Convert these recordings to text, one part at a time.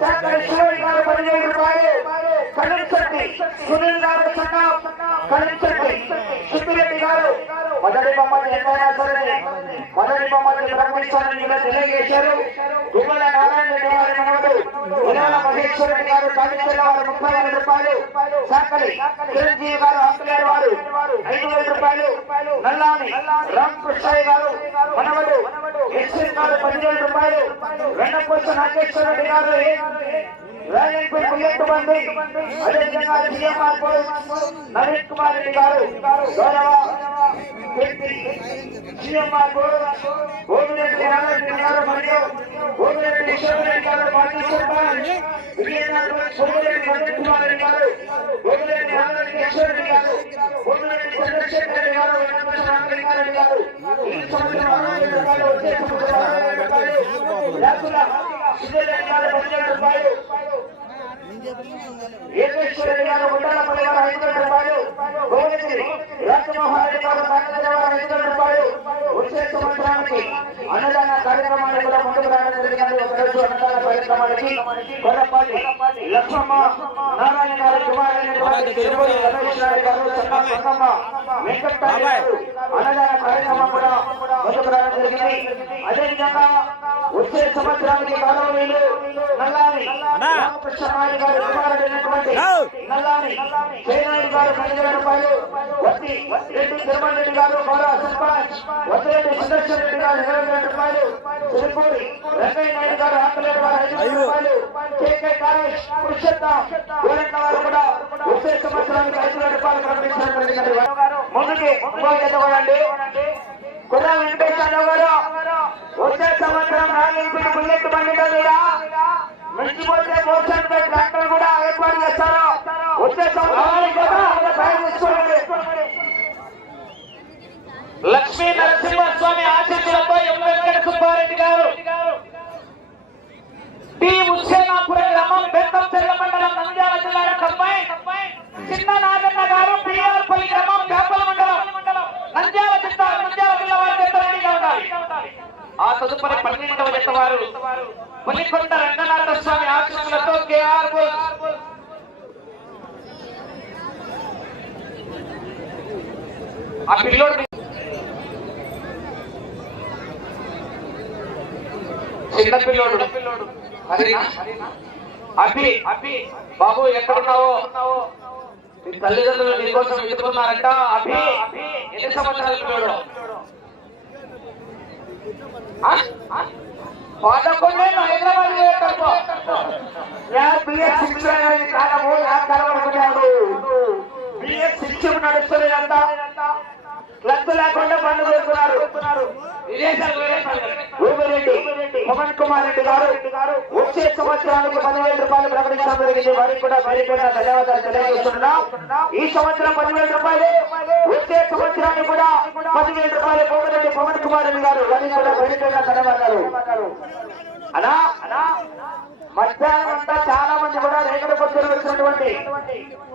శాఖరి శివయ్య గారు పదివేల రూపాయలు కళించండి సునీల్ గారు చిన్న కళించండి సుబ్బిరెడ్డి గారు మొదటి బొమ్మని ఎంతైనా సరే మొదటి బొమ్మని బ్రహ్మించాలని ఇలా తెలియజేశారు. గుమ్మల నారాయణ గారి మనవడు ఉదాల మహేశ్వర గారు కాళేశ్వర వారు ముప్పై వేల రూపాయలు శాఖరి చిరంజీవి గారు ఆంజనేయ వారు ఐదు వేల రూపాయలు. నల్లాని రామకృష్ణయ్య గారు మనవడు. ఎస్సీ గారు పదివేల రూపాయలు. వెన్నపూస నాగేశ్వర రెడ్డి గారు రాజంపై బుల్లెట్ బండి అదేవిధంగా సీఎంఆర్ నవీన్ కుమార్ రెడ్డి గారు గౌరవ సీఎంఆర్ గారు మరియు ఈశ్వరరెడ్డి గారు నవీన్ కుమార్ రెడ్డి గారు ఈశ్వరరెడ్డి గారు చంద్రశేఖర్ రెడ్డి గారు వెంకటేశ్వర రామరెడ్డి గారు ఈ సంవత్సరం అరవై రూపాయలు వచ్చే సంవత్సరం అరవై రూపాయలు గారు రూపాయలు ఏకేశ్వరరెడ్డి గారు ఉండాలపల్లి గారు ఐదు వేల రూపాయలు భువనగిరి రాజమోహన్ రెడ్డి గారు కాకినాడ గారు ఐదు వేల రూపాయలు వచ్చే సంవత్సరానికి అన్నదాన కార్యక్రమాన్ని కూడా ముందుకు రావడం జరిగింది ఒకరోజు అన్నదాన కార్యక్రమానికి కొరపాటి లక్ష్మమ్మ నారాయణ గారు తిరుపతి నాయుడు గారు సన్నా సంగమ్మ వెంకటరావు గారు అన్నదాన కార్యక్రమం కూడా ముందుకు రావడం జరిగింది అదేవిధంగా వచ్చే సంవత్సరానికి గౌరవనీయులు నల్లాని రామకృష్ణ నాయుడు గారు నల్లాని పదివేల రూపాయలు వత్తి రెడ్డి తిరుమల రెడ్డి గారు గౌరవ సర్పంచ్ వద్దిరెడ్డి సుదర్శన్ రెడ్డి గారు ఇరవై వేల రూపాయలు తిరుపూరి రంగయ్య నాయుడు గారు ఆకలేడు గారు ఐదు వేల రూపాయలు కేకే పురుషోత్తం వారు కూడా వచ్చే సంవత్సరానికి ఐదు వేల రూపాయలు ప్రకటించడం జరిగింది ముందుకి ఇంకో జత కొనండి కుర్రా వెంకటేశ్వరరావు గారు వచ్చే సంవత్సరం బుల్లెట్ బండి మీద మించిపోతే మోషన్ పై ట్రాక్టర్ కూడా ఏర్పాటు చేస్తారు? వచ్చే లక్ష్మీ నరసింహస్వామి ఆశీస్సులతో ఎం వెంకట సుబ్బారెడ్డి గారు. టి. హుస్సేనాపురం గ్రామం బెత్తంచెర్ల మండలం నంద్యాల జిల్లా యొక్క అమ్మాయి చిన్న నాగన్న గారు పిఆర్ పల్లి గ్రామం పేపల మండలం. నంద్యాల జిల్లా నంద్యాల జిల్లా వారి చేత రెడీగా ఉండాలి. ఆ తదుపరి పన్నెండవ జత వారు పులికొండ రంగనాథ స్వామి ఆశీస్సులతో కేఆర్ ఆ పిల్లోడు చిన్న పిల్లోడు. అభి అభి బాబు ఎక్కడున్నావో? నీ తల్లిదండ్రులు నీకోసం వెతుకున్నారంట అభి ఎన్ని సంవత్సరాల పిల్లోడు? ఆ? ఆ? పదకొండేళ్ళు హైదరాబాద్ పోయేటప్పుడు. బిఎస్ కాలము కలవడుకున్నాడు బిఎస్ లక్కు లేకుండా విదేశాలు పోయేటప్పుడు. ఊపిరెడ్డి పవన్ కుమార్ రెడ్డి గారు వచ్చే సంవత్సరానికి పదివేల రూపాయలు ప్రకటించడం జరిగింది. వారికి కూడా పేరు పేరున ధన్యవాదాలు తెలియజేస్తున్నా. ఈ సంవత్సరం పదివేల రూపాయలు. వచ్చే సంవత్సరానికి కూడా పదివేల రూపాయలు ఊపిరెడ్డి పవన్ కుమార్ రెడ్డి గారు. వారికి కూడా పేరు పేరున ధన్యవాదాలు అనా మధ్యాహ్నం అంతా చాలా మంది కూడా రేగడ కొత్తలు వచ్చినటువంటి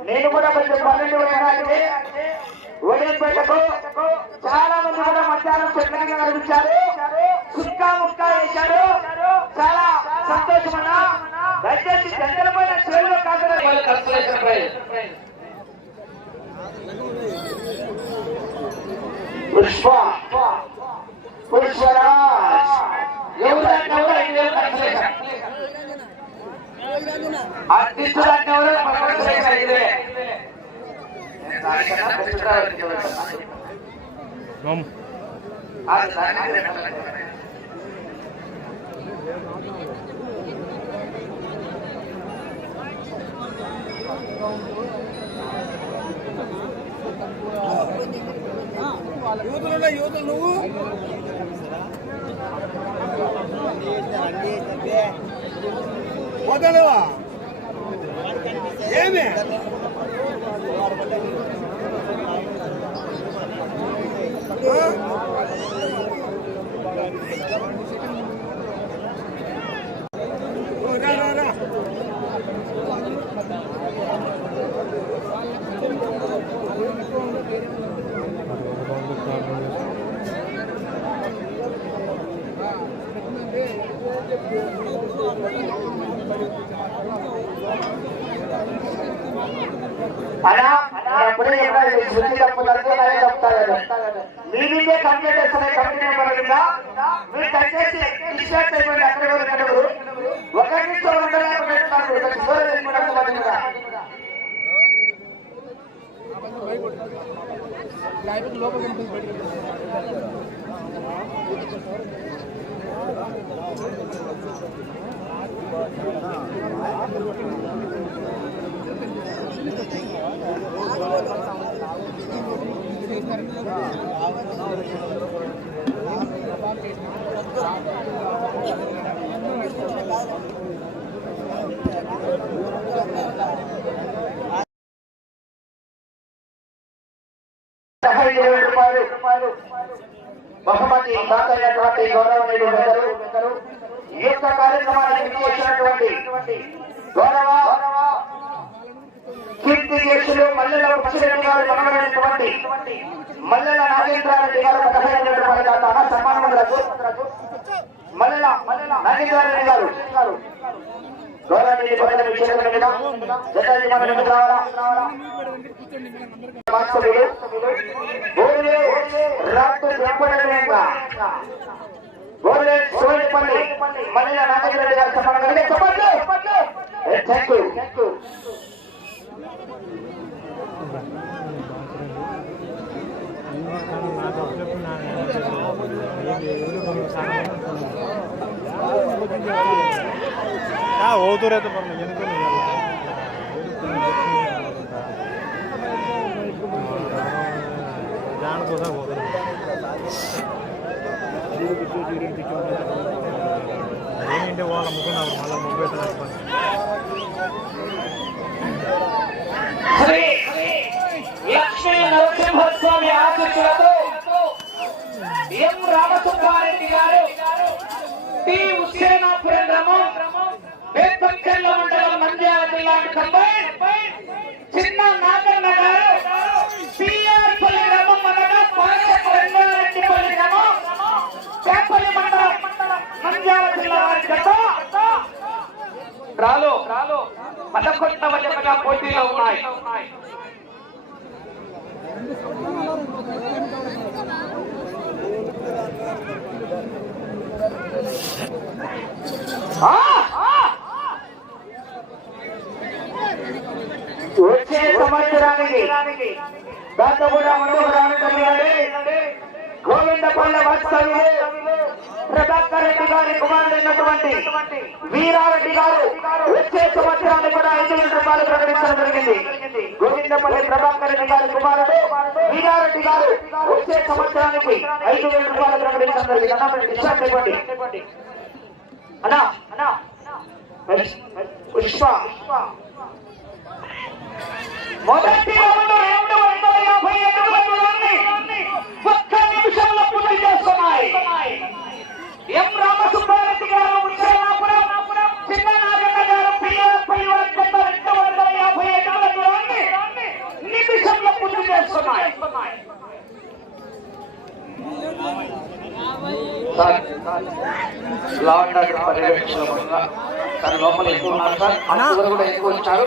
నేను కూడా కొంచెం పన్నెండు వేయడానికి వదిలిపెట్టకు. చాలా మంది కూడా మధ్యాహ్నం చెట్లకి కనిపించారు సుక్కా ముక్కా వేశారు. చాలా సంతోషమన్నా. దయచేసి జంటల పైన చేరులో కాకుండా. పుష్ప. పుష్పరాజ్. ఎవరంటే ఎవరు? ఐదు వేలు కన్సలేషన్. అధ్యక్షుడు అంటే ఎవరు? కన్సలేషన్ ఐదు వేలే. నేను యూతులు నువ్వు పోతాలేవా ఏమి ఆ? మీరే కంప్లీట్ చేస్తున్న కంపెనీ నెంబర్ కింద. మీరు దయచేసి డిస్ట్రాక్ట్ అయిపోయింది అక్కడ ఎవరు ఒకరి నుంచి ఒక లోపల పెట్టున్నారు ఒక చివరి బహుమతి దాతైనటువంటి గౌరవనీయులు పెద్దలు ఈ యొక్క కార్యక్రమానికి గౌరవ కీర్తి దేశులు మల్లెల పచ్చిరెడ్డి గారు మనమైనటువంటి మల్లెల నాగేంద్రారెడ్డి గారు రూపాయల దాత సన్మానములకు మల్లెల నాగేంద్రారెడ్డి గారు. గౌరవనీయులు పదవి విషయంలో మీద జటాజీ మన ముందుకు రావాలా వాస్తవులు గోరే రాష్ట్ర చెప్పడమేగా గోరే సోనిపల్లి మల్లెల నాగేంద్రారెడ్డి గారు సన్మానం చెప్పండి. థ్యాంక్ యూ ಹೋದೂರೈತೆ ಬರ್ಲಿ ಏನಕ್ಕೆ ಜಾಣ ಹೋದಾಗ ಹೋದ್ರೆ అదేంటి వాళ్ళ ముగ్గురు మళ్ళీ ముగ్గు అధ్యక్షులతో ఎం రామసుబ్బారెడ్డి గారు? టి హుస్సేనాపురం గ్రామం బేతంచెల్ల మండలం నంద్యాల జిల్లా కంబైన్ చిన్న నాగన్న గారు పిఆర్ పల్లి గ్రామం అనగా పాలక రంగారెడ్డిపల్లి గ్రామం చేపల్లి మండలం నంద్యాల జిల్లా వారి జత రాలో పదకొండవ జతగా పోటీలో ఉన్నాయి. వచ్చే సంవత్సరానికి దాంతో కూడా ముందుకు గోవిందపల్లె వాస్తవ్యులు ప్రభాకర్ రెడ్డి గారి కుమారుడైనటువంటి వీరారెడ్డి గారు వచ్చే సంవత్సరాన్ని కూడా ఐదు వేల రూపాయలు ప్రకటించడం జరిగింది. గోవిందపల్లి ప్రభాకర్ రెడ్డి గారి కుమారుడు వీరారెడ్డి గారు వచ్చే సంవత్సరానికి ఐదు వేల రూపాయలు ప్రకటించడం జరిగింది. అన్నా మీరు డిశ్చార్జ్ అయిపోండి అన్నా అన్నా పుష్ప. మొదటి రెండు వందల యాభై అడుగుల దూరాన్ని ఒక్క నిమిషంలో పూర్తి చేస్తున్నాయి ఎం రామసుబ్బారెడ్డి గారు ఉచ్చేనాపురం చిన్న నాగన్న గారు పిఆర్ పరివార్ చెత్త రెండు వందల యాభై అడుగుల దూరాన్ని నిమిషంలో పూర్తి చేస్తున్నాయి లా అండ్ ఆర్డర్ పర్యవేక్షణలో భాగంగా తన లోపల ఎక్కువ ఉన్నారు సార్ అందరూ కూడా ఎక్కువ వచ్చారు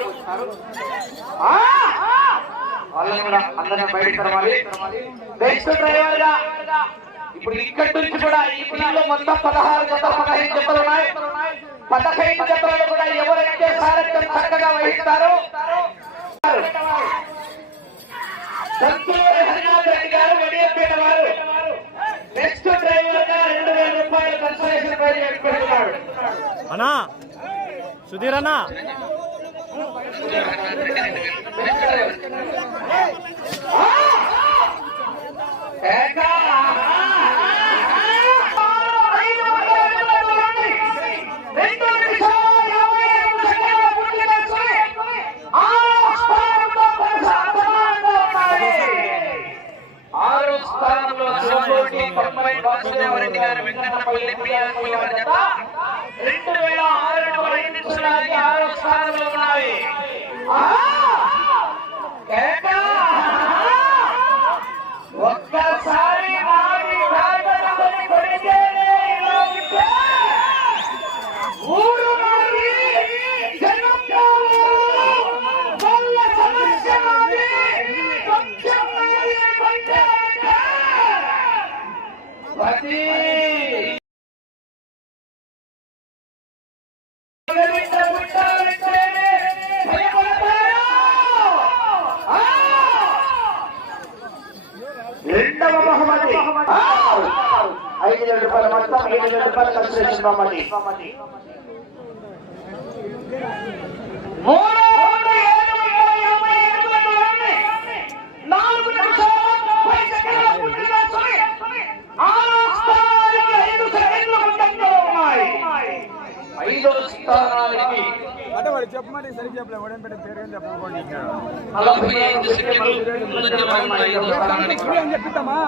ఆ! వాళ్ళని కూడా అందరినీ బయటకు బెస్ట్ డ్రైవర్గా ఇప్పుడు ఇక్కడి నుంచి కూడా ఈ టీంలో మొత్తం పదహారు జతలు పదహైదు జతలు ఉన్నాయి. పదహైదు జతలు కూడా ఎవరైతే సారథ్యం చక్కగా వహిస్తారో సంతూరి హరినాథ్ రెడ్డి గారు వారు డ్రైవర్గా రెండు వేల రూపాయలు కన్సలేషన్ అన్నా సుధీర్ అన్నా. వాసుదేవరెడ్డి గారు వెంకటపల్లి ప్రియాపల్లి వారి జత రెండు వేల ఆరు అడుగుల ఐదు నిమిషాలకి ఆరు ఆ! ఏకా! ఒక్కసారి నాది తాగడమని కొడితేనే ఇలా ఉంటే ఊరు నాది ఐదు వేల రూపాయలు కన్సిడరేషన్ బహుమతి మూడు మూడు ఏడు ఇరవై ఇరవై ఐదు వందల నాలుగు నిమిషాల ముప్పై సెకండ్ల పూర్తి చేసుకుని ఆరో స్థానానికి ఐదు సెకండ్లు ముందంజలో ఉన్నాయి ఐదో స్థానానికి అంటే వాడు చెప్పమని సరి చెప్పలే వాడేం పెట్టే పేరు ఏం చెప్పకండి నలభై ఐదు సెకండ్లు ముందంజలో ఉన్నాయి ఐదో స్థానానికి ఏం చెప్తామా నాలుగో స్థానానికి ఐదు సెకండ్లు ముందంజలో ఉన్నాయి. చెప్పు సెకండ్ హాఫ్లో చెప్పు సెకండ్ చెప్పు ఎం రామసుబ్బారెడ్డి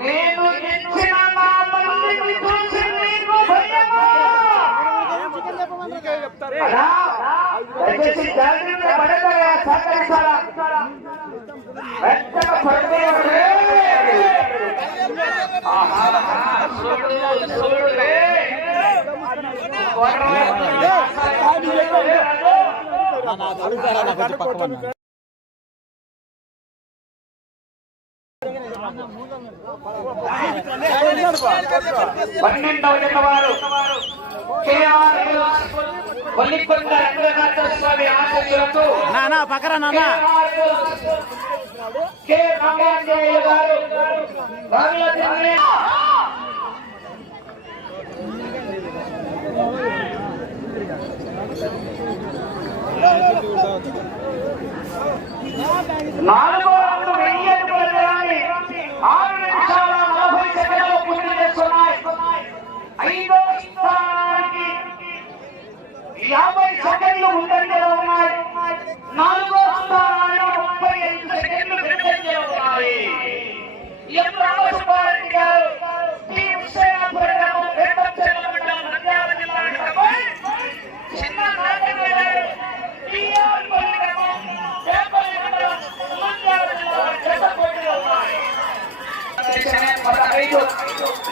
నేను ఇచ్చిన నా మందిని చూసి నీకు భయమా? చెప్తారు అన్నా, దయచేసి జాగ్రత్తగా పడతారా సహకరిస్తారా వెంటనే పడుకోవాలి ఆహా, చూడు, చూడులే. పన్నెండవ జత వారు కొల్లికొండ రంగనాథ స్వామి ఆశీస్సులతో నానా నానా గారు నాలుగో రౌండ్ వెయ్యి అడుగుల దూరాన్ని ఆరు నిమిషాల నలభై సెకండ్లు పూర్తి చేస్తున్నాయి ఐదో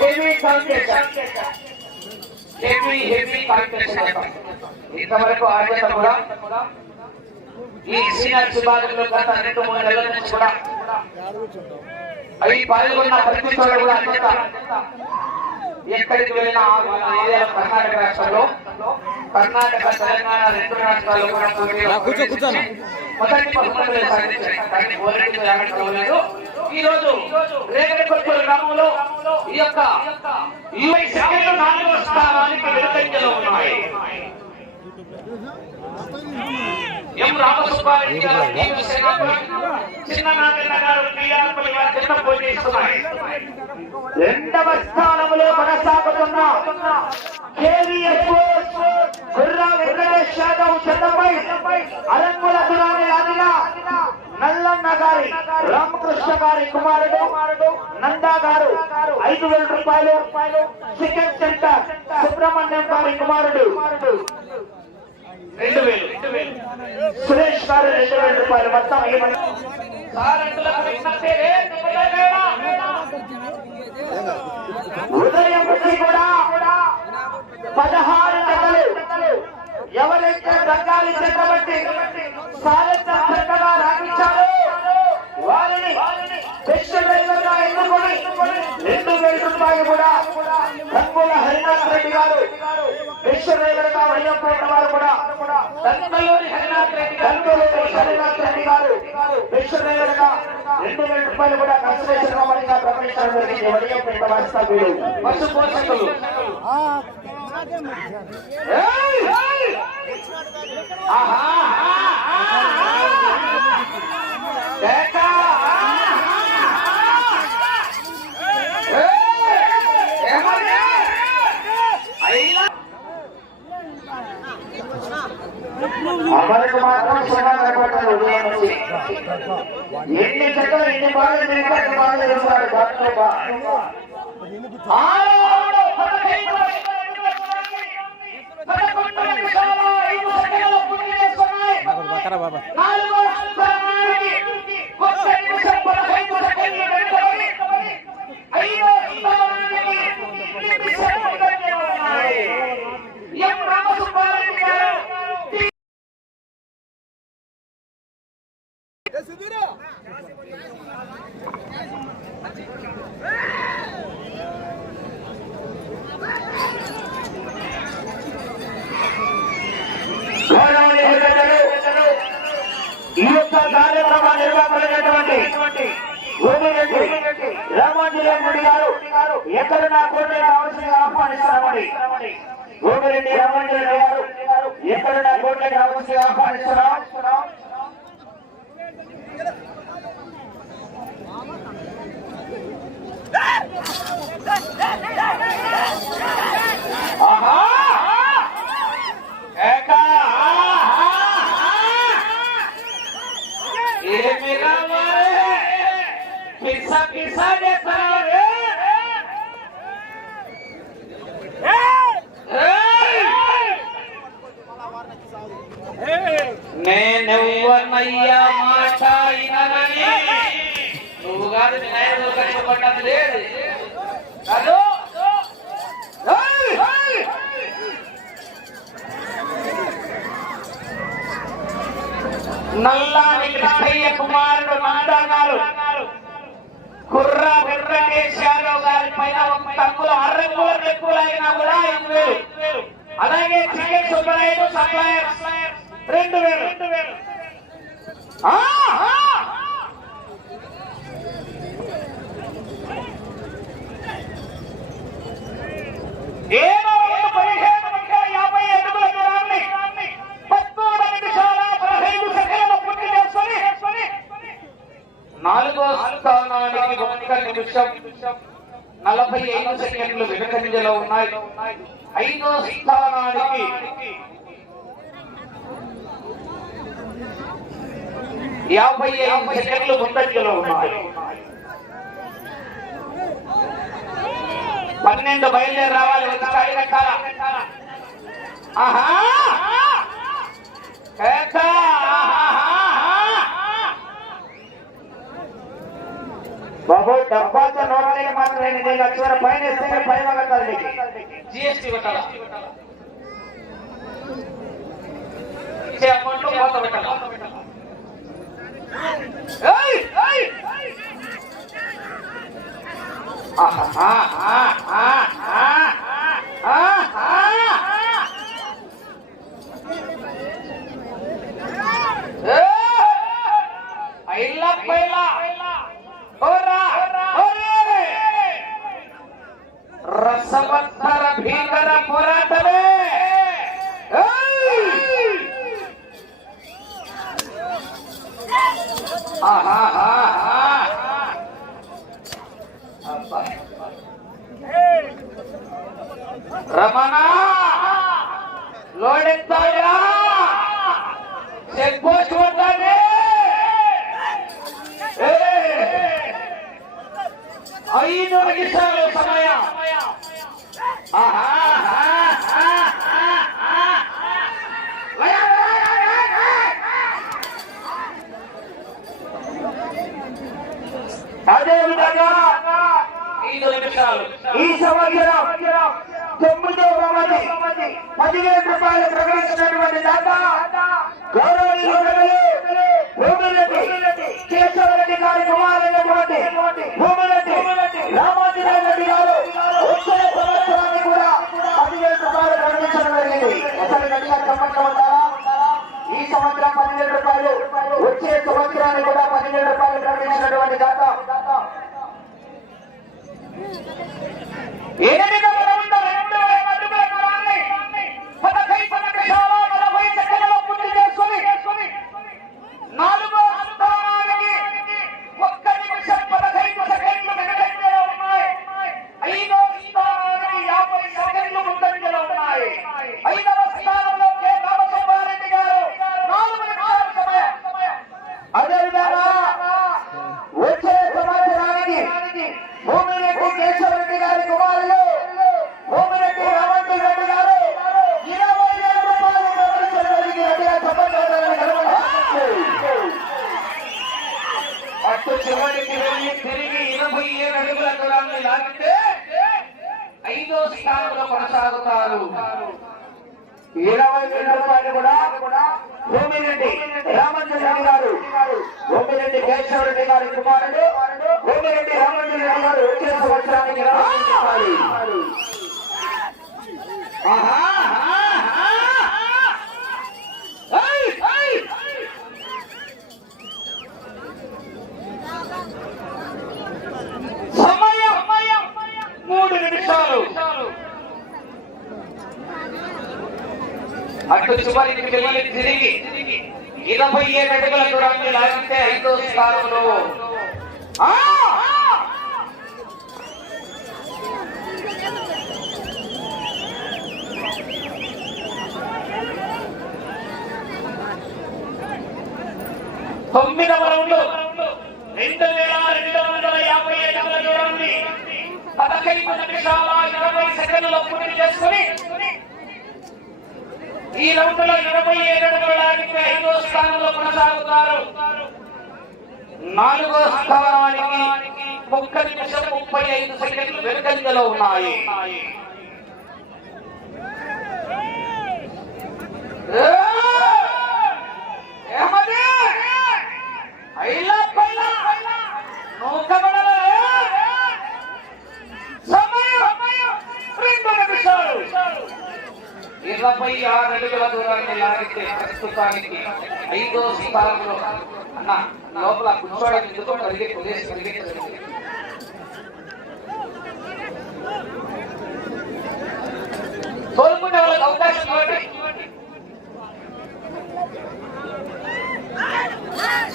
heavy competition heavy heavy competition ఇంతవరకు ఆడిన కూడా ఈ సీనియర్ విభాగంలో గత రెండు మూడు నెలల నుంచి కూడా అవి పాల్గొన్న ప్రతి చోట కూడా అత్యంత ఎక్కడికి వెళ్ళినా కర్ణాటక రాష్ట్రంలో కర్ణాటక తెలంగాణ రెండు రాష్ట్రాల్లో కూడా మొదటి బహుమతులు సాధించాయి కానీ ఓరెంటి జాగ్రత్త లేదు ఈ రోజు రేగడికొత్తూరు గ్రామంలో ఈ యొక్క ఇరవై సెకండ్లు నాలుగో స్థానానికి వెనుకంజలో ఉన్నాయి ఎం రామసుబ్బారెడ్డి గారు టి. హుస్సేనాపురం, చిన్న నాగన్న గారు టీఆర్ గారు చిన్న పోటీస్తున్నాయి రెండవ స్థానంలో కొనసాగుతున్న కేవీఎస్ గుర్రా వెంకటేష్ యాదవ్ చెన్నపై అలంకుల గురాని ఆదిన నల్లన్న గారి రామకృష్ణ గారి కుమారుడు నందా గారు ఐదు వేల రూపాయలు. చికెన్ సెంటర్ సుబ్రహ్మణ్యం గారి కుమారుడు రెండు వేలు. సురేష్ గారు రెండు వేల రూపాయలు. మొత్తం ఐదు మంది సారెంటులకు విజ్ఞప్తి, ఏ తిప్పలేదేనా? ఉదయం నుంచి కూడా పదహారు జతలు ఎవరైతే రంగాలు చక్రవర్తి సారథ్యం చక్కగా రాగించారో వారిని బెస్ట్ డ్రైవర్గా ఎన్నుకొని రెండు వేల రూపాయలు కూడా కంగుల హరినాథ్ రెడ్డి గారు వారు కూడా దంతలూరి హరినాథ్ రెడ్డి గారు కంగులూరి హరినాథ్ రెడ్డి గారు బెస్ట్ డ్రైవర్గా రెండు వేల రూపాయలు కూడా కన్సలేషన్ అమలుగా ప్రకటించడం జరిగింది. వయ్యప్ప వాస్తవ్యులు పశు పోషకులు. ఏయ్! ఆహా, అమలుకు మాత్రం సుమారు నిలబడ్డారు ఉదయం ఎన్ని చెట్లు ఎన్ని బాగా తిరిగి బాగా చేశారు ఈ యొక్క కార్యక్రమ నిర్వాహకులైనటువంటి భూమిరెడ్డి రామాంజనేయుడి గారు ఎక్కడ నా కోటే కావాల్సిన ఆహ్వానిస్తున్నామని భూమిరెడ్డి రామాంజనేయుడు గారు ఎక్కడ నా కోటే కావాల్సిన ఆహ్వానిస్తున్నాం ఆహా ఏకా ఆహా ఏమి కావాలి ఉగాది నాయన కష్టపడ్డది లేదు. కాదు. ఏయ్! నల్లాని కృష్ణయ్య కుమారుడు నందగారు కుర్ర వెంకటేశ్ యాదవ్ గారి పైన ఒక తక్కువ అర్రంగూరు ఎక్కువలైనా కూడా ఐదు వేలు అలాగే చికెన్ సుబ్బరాయుడు సప్లయర్ రెండు వేలు. రెండు వేలు ఏడో రెండు పదిహేను ఇంకా యాభై అడుగుల దూరాన్ని పద్మూడు నిమిషాల పదహైదు సెకండ్లు పూర్తి చేసుకొని నాలుగో స్థానానికి ఒక్క నిమిషం నలభై ఐదు సెకండ్లు వెనుకంజలో ఉన్నాయి. ఐదో స్థానానికి యాభై ఐదు సెకండ్లు ముందంజలో ఉన్నాయి. పన్నెండు బయలుదేరి రావాలి. వచ్చి ఆహా! బాబు డబ్బాతో నోటాలకి మాత్రమే నేను లక్షల పైన ఇస్తే పైన కట్టాలి నీకు. జిఎస్టీ పెట్టాలా? ఇచ్చే అమౌంట్ కోత పెట్టాలా? పైలా. ఓరా, రసవత్తర భీకర పోరాటమే! రమణ! లోడెత్తాయా? చెక్ పోస్ట్ ఉంటానే ఐదు ಸಮಯ అదే విధంగా ఐదు నిమిషాలు. ఈ సంవత్సరం తొమ్మిదో మంది పదివేల రూపాయలు ప్రకటించినటువంటి దాకా గౌరవనీయులు భూమిరెడ్డి. కేశవరెడ్డి గారి కుమారులైనటువంటి భూమిరెడ్డి. రామాంజనేయ రెడ్డి గారు వచ్చే సంవత్సరానికి కూడా పదివేల రూపాయలు ప్రకటించడం జరిగింది అసలు గట్టిగా చెప్పమంటారా ఈ సంవత్సరం పదివేల రూపాయలు వచ్చే సంవత్సరానికి కూడా పదివేల రూపాయలు ప్రకటించినటువంటి నాలుగో స్థానానికి ఒక్క నిమిషం పదహైదు సెకండ్లు వెనుకంజలో ఐదో స్థానానికి యాభై సెకండ్లు ముందంజలో ఉన్నాయి. ఐదవ స్థానంలో కె రామసుబ్బారెడ్డి గారు నాలుగు నిమిషాల సమయం అదేవిధంగా వచ్చే సంవత్సరానికి భూమిరెడ్డి కేశవరెడ్డి గారి కుమారులు భూమిరెడ్డి రామంటి రెడ్డి గారు ఇరవై ఏడు రూపాయలు ప్రకటించడానికి రెడ్డిగా చెప్పబడ్డారని గర్వపడుతున్నారు. అటు చివరికి వెళ్ళి తిరిగి ఇరవై ఏడు అడుగుల దూరాన్ని లాగితే ఐదో స్థానంలో కొనసాగుతారు ఇరవై వేల రూపాయలు కూడా భూమిరెడ్డి రామంజన్ గారు భూమిరెడ్డి కేశవరెడ్డి గారి కుమారుడు భూమిరెడ్డి రామంజన్ గారు వచ్చే సంవత్సరానికి నిర్వహించాలి ఆహా ఆహా, ఆహా. ఏయ్, ఏయ్. సమయం మూడు నిమిషాలు అటు చివరికి వెళ్ళి తిరిగి ఇరవై ఏడు అడుగుల దూరాన్ని లాగితే ఐదో స్థానంలో. తొమ్మిదవ రౌండ్. రెండు వేల రెండు వందల యాభై ఏడు అడుగుల దూరాన్ని పదహైదు నిమిషాల ఇరవై సెకండ్లలో పూర్తి చేసుకుని ఈ రౌండ్ ఇరవై ఏడు అడుగులు ఐదో స్థానంలో కొనసాగుతారు. నాలుగో స్థానానికి ఒక్క నిమిషం ముప్పై ఐదు సెకండ్లు వెనుకంజలో ఉన్నాయి ఏ! ఏమది? ఐలా పైలా నూకబడలే సమయం రెండు నిమిషాలు ఇరవై ఆరు అడుగుల దూరాన్ని లాగితే ప్రస్తుతానికి ఐదో స్థానంలో అన్న లోపల కూర్చోవడం ఎందుకు పరిగె పోలీసు పరిగెత్తలేదు కోరుకునే వాళ్ళకి అవకాశం ఇవ్వండి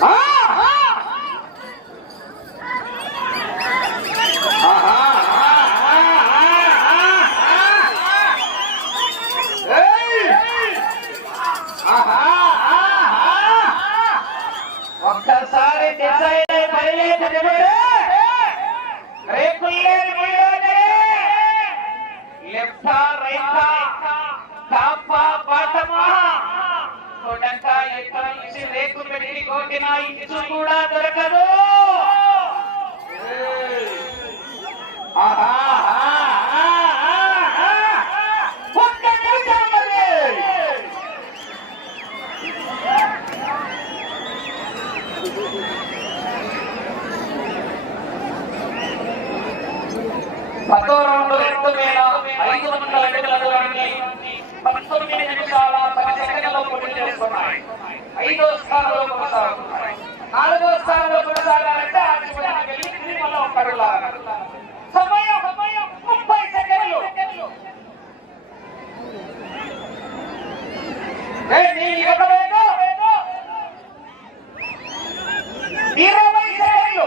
ఆ! ఆ! ఆహా! ఏయ్! ఆహా! ఒక్కసారి డిసైడ్ అయి బయలుదేరి ముళ్ళోనే లెఫ్ట్ రైట్ కాపా బాటమా. ఎక్కడ నుంచి రేకు పెట్టి కొట్టిన ఇంచు కూడా దొరకదు. ఆహా, ఆహా, ఆహా. ఒక్క నిమిషం మరి. పదో రెండు వేల ఐదు వందల అడుగుల పంతొమ్మిది నిమిషాల పది సెకండ్లలో చేస్తున్నాయి ఐదో స్థానంలో కొనసాగుతున్నాయి నాలుగో స్థానంలో కొనసాగాలంటే ఆ వెళ్ళి మళ్ళీ ఒక్కరు లాగాలి. సమయం సమయం ముప్పై సెకండ్లు ఏ, నీ ఇవ్వలేదు? ఇరవై సెకండ్లు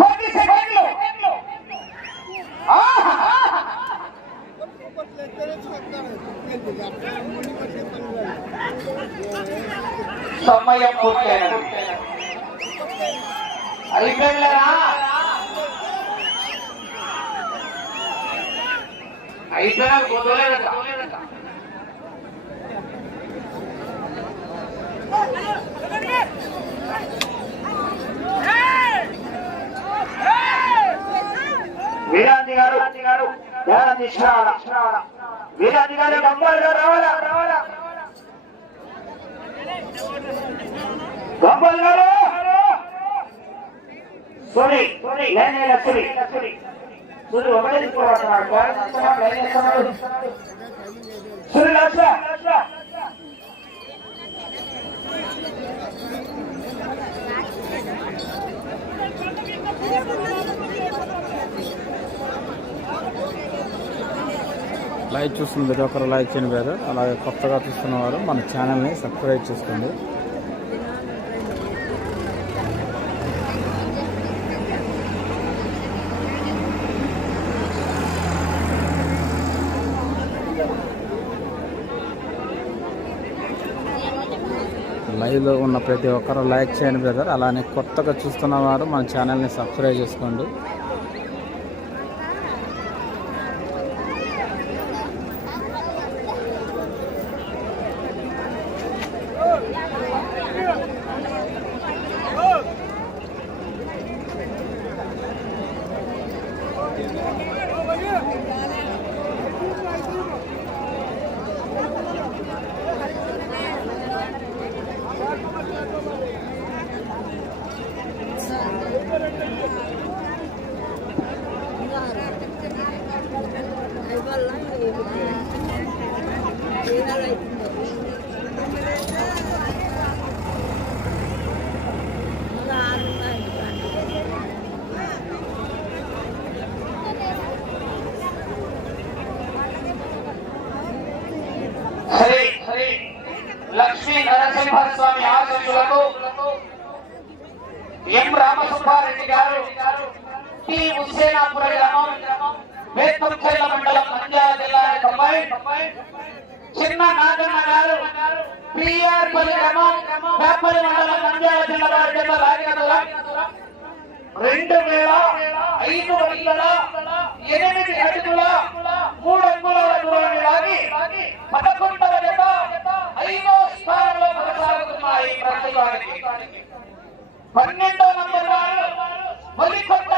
పది సెకండ్లు ఆహా! సమయం పూర్తయినది అయిపోయిందరా అయిపోయినా కుదరలేదట వీరాంతి గారు వీరాంతి శ్రావణ వీరాంతి గారు గంబాల్ గారు రావాలా? రావాలా గంబాల్ గారు? సోని లైన్ అయినా సురి సురి ఒకటే తీసుకోవాలన్నాడు లైన్ వేస్తున్నాడు సురి లక్ష లైవ్ చూస్తున్న ప్రతి ఒక్కరు లైక్ చేయని బ్రదర్ అలాగే కొత్తగా చూస్తున్నవారు మన ఛానల్ని సబ్స్క్రైబ్ చేసుకోండి. లైవ్లో ఉన్న ప్రతి ఒక్కరు లైక్ చేయండి బ్రదర్. అలానే కొత్తగా చూస్తున్న వారు మన ఛానల్ని సబ్స్క్రైబ్ చేసుకోండి శ్రీ శ్రీ లక్ష్మీ నరసింహస్వామి ఆశీస్సులకు ఎం రామసుబ్బారెడ్డి గారు టి గ్రామం వేత్తంచెల్ల మండలం నంద్యాల జిల్లా యొక్క అబ్బాయి చిన్న నాగన్న గారు పిఆర్ పల్లి గ్రామం వేపల్లి మండలం నంద్యాల జిల్లా వారి జత లాగిన రెండు వేల ఐదు వందల ఎనిమిది అడుగుల మూడు అంగుల దూరాన్ని లాగి పదకొండవ జత ఐదో స్థానంలో కొనసాగుతున్నాయి ప్రస్తుతానికి. పన్నెండో నంబర్ వారు మలికొండ